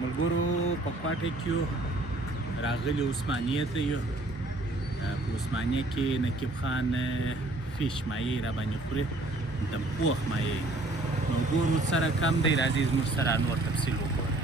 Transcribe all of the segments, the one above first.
ملګرو په کوټه کې یو راغلي عثمانیه ته یو په عثمانیه کې نقیب خان فیش مایع را باندې خوري د پوخ مایع ملګرو سره کم دی راځي زموږ سره نور تفصیل وګورو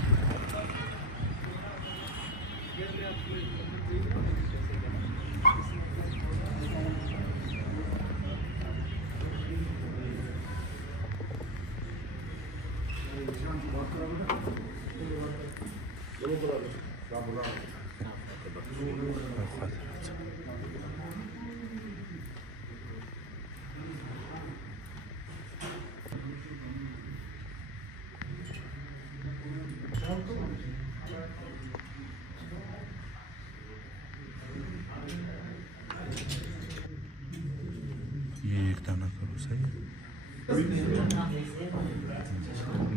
ये एक दाना करो सही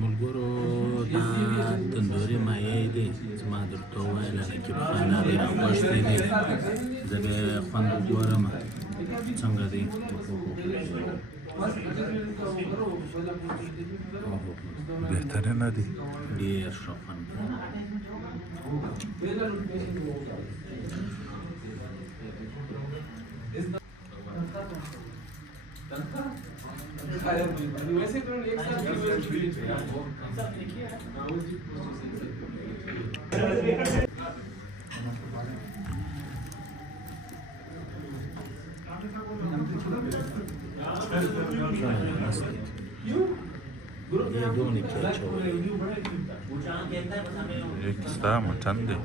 ملګرو دا تندوري مایع دی زما درته وویله نقیب خان هغې راغوښتی دی زه به یې خوند وګورم څنګه دی بهتره نه دی ډېر ښه خوند ये दोनों क्या अच्छा हो एक स्टा मटन दे